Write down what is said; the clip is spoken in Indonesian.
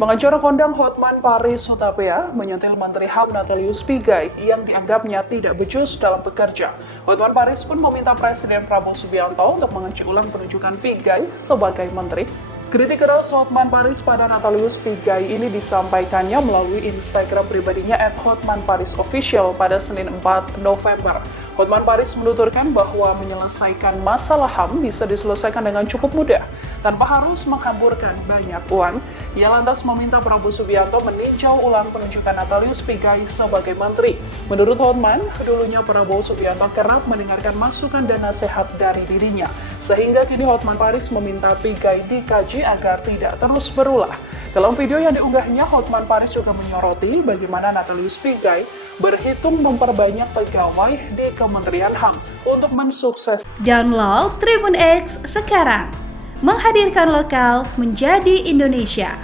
Pengacara kondang Hotman Paris Hutapea menyentil Menteri HAM Natalius Pigai yang dianggapnya tidak becus dalam bekerja. Hotman Paris pun meminta Presiden Prabowo Subianto untuk mengunci ulang penunjukan Pigai sebagai menteri. Kritik keras Hotman Paris pada Natalius Pigai ini disampaikannya melalui Instagram pribadinya @hotmanparisofficial pada Senin 4 November. Hotman Paris menuturkan bahwa menyelesaikan masalah HAM bisa diselesaikan dengan cukup mudah, tanpa harus menghamburkan banyak uang. Ia lantas meminta Prabowo Subianto meninjau ulang penunjukan Natalius Pigai sebagai menteri. Menurut Hotman, dulunya Prabowo Subianto kerap mendengarkan masukan dan nasihat dari dirinya, sehingga kini Hotman Paris meminta Pigai dikaji agar tidak terus berulah. Dalam video yang diunggahnya, Hotman Paris juga menyoroti bagaimana Natalius Pigai berhitung memperbanyak pegawai di Kementerian HAM untuk mensukses. Download Tribun X sekarang, menghadirkan lokal menjadi Indonesia.